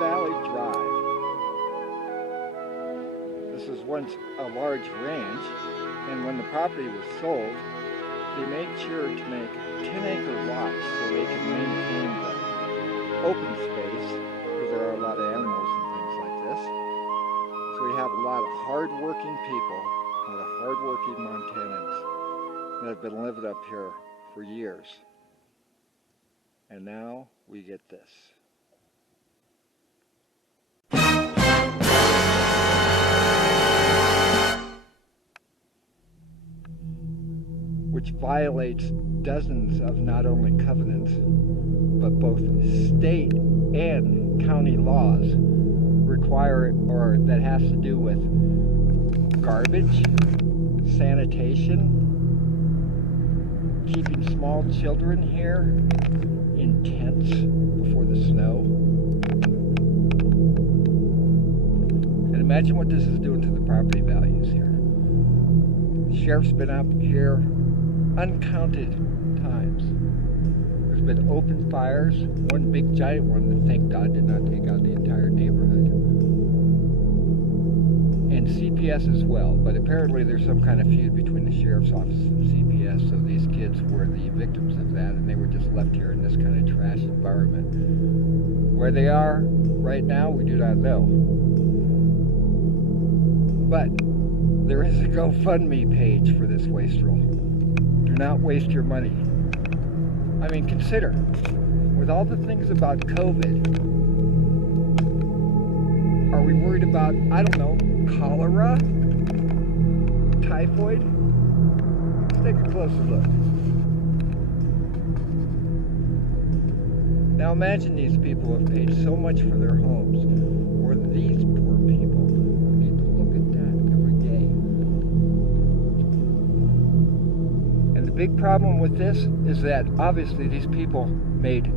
Valley Drive. This was once a large ranch, and when the property was sold, they made sure to make 10-acre lots so they could maintain the open space, because there are a lot of animals and things like this. So we have a lot of hard-working people, a lot of hard-working Montanans that have been living up here for years. And now we get this. Which violates dozens of not only covenants, but both state and county laws require, or that has to do with garbage, sanitation, keeping small children here in tents before the snow. And imagine what this is doing to the property values here. The sheriff's been up here uncounted times. There's been open fires, one big giant one that, thank God, did not take out the entire neighborhood. And CPS as well, but apparently there's some kind of feud between the sheriff's office and CPS, so these kids were the victims of that, and they were just left here in this kind of trash environment. Where they are right now, we do not know. But there is a GoFundMe page for this wastrel. Do not waste your money. I mean, consider, with all the things about COVID, are we worried about, I don't know, cholera? Typhoid? Let's take a closer look. Now imagine these people have paid so much for their homes, or these poor people need to look at that every day. And the big problem with this is that obviously these people made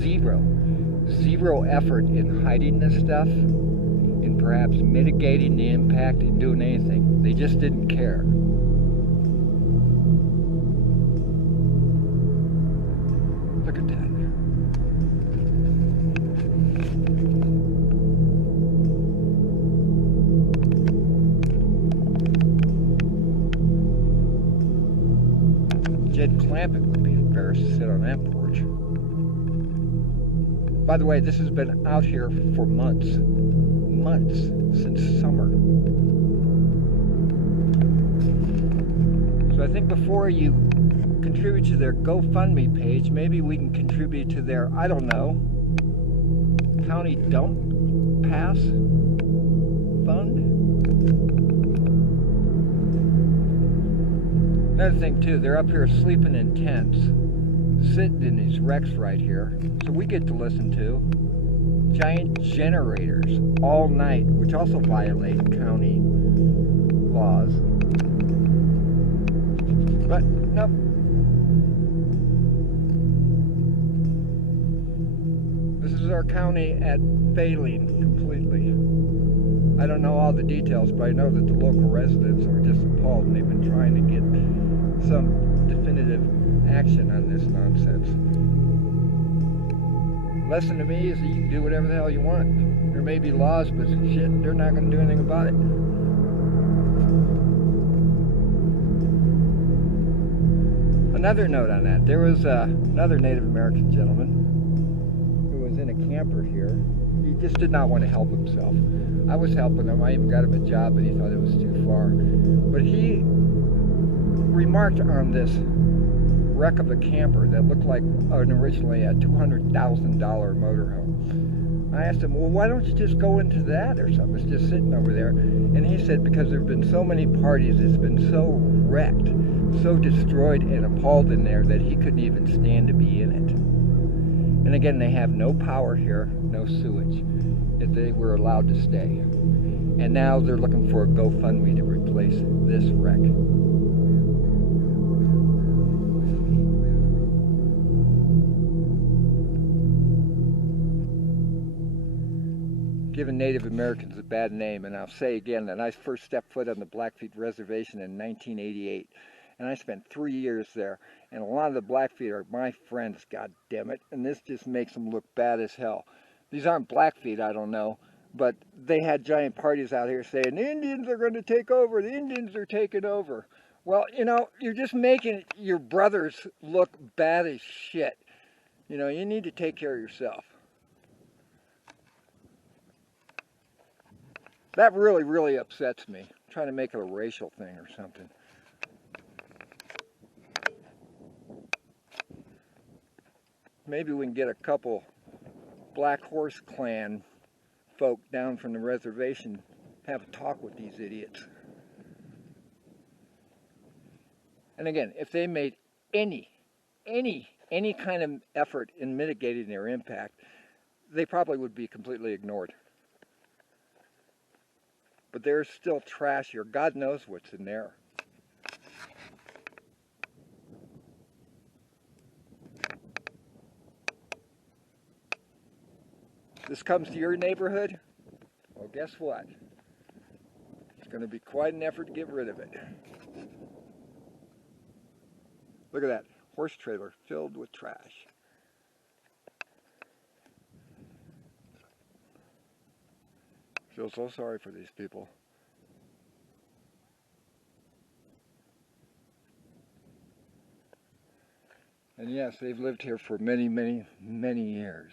zero effort in hiding this stuff, in perhaps mitigating the impact, in doing anything. They just didn't care. Look at that. Jed Clampett would be embarrassed to sit on that porch. By the way, this has been out here for months, since summer. So I think before you contribute to their GoFundMe page, maybe we can contribute to their, I don't know, county dump pass fund. Another thing too, they're up here sleeping in tents, sitting in these wrecks right here, so we get to listen to giant generators all night, which also violate county laws. But nope. This is our county at failing completely. I don't know all the details, but I know that the local residents are just appalled, and they've been trying to get some definitive action on this nonsense. Lesson to me is that you can do whatever the hell you want. There may be laws, but shit, they're not going to do anything about it. Another note on that, there was another Native American gentleman who was in a camper here. He just did not want to help himself. I was helping him. I even got him a job, but he thought it was too far. But he remarked on this wreck of a camper that looked like originally a $200,000 motorhome. I asked him, well, why don't you just go into that or something? It's just sitting over there. And he said, because there have been so many parties, it's been so wrecked, so destroyed and appalled in there that he couldn't even stand to be in it. And again, they have no power here, no sewage, if they were allowed to stay. And now they're looking for a GoFundMe to replace this wreck. Giving Native Americans a bad name, and I'll say again that I first stepped foot on the Blackfeet Reservation in 1988, and I spent 3 years there, and a lot of the Blackfeet are my friends, god damn it, and this just makes them look bad as hell. These aren't Blackfeet, I don't know, but they had giant parties out here saying, the Indians are going to take over, the Indians are taking over. Well, you know, you're just making your brothers look bad as shit. You know, you need to take care of yourself. That really, really upsets me. I'm trying to make it a racial thing or something. Maybe we can get a couple Black Horse Clan folk down from the reservation, have a talk with these idiots. And again, if they made any kind of effort in mitigating their impact, they probably would be completely ignored. But there's still trash here. God knows what's in there. This comes to your neighborhood? Well, guess what? It's going to be quite an effort to get rid of it. Look at that horse trailer filled with trash. I feel so sorry for these people. And yes, they've lived here for many, many, many years.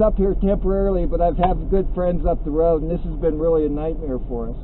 Up here temporarily, but I've had good friends up the road, and this has been really a nightmare for us.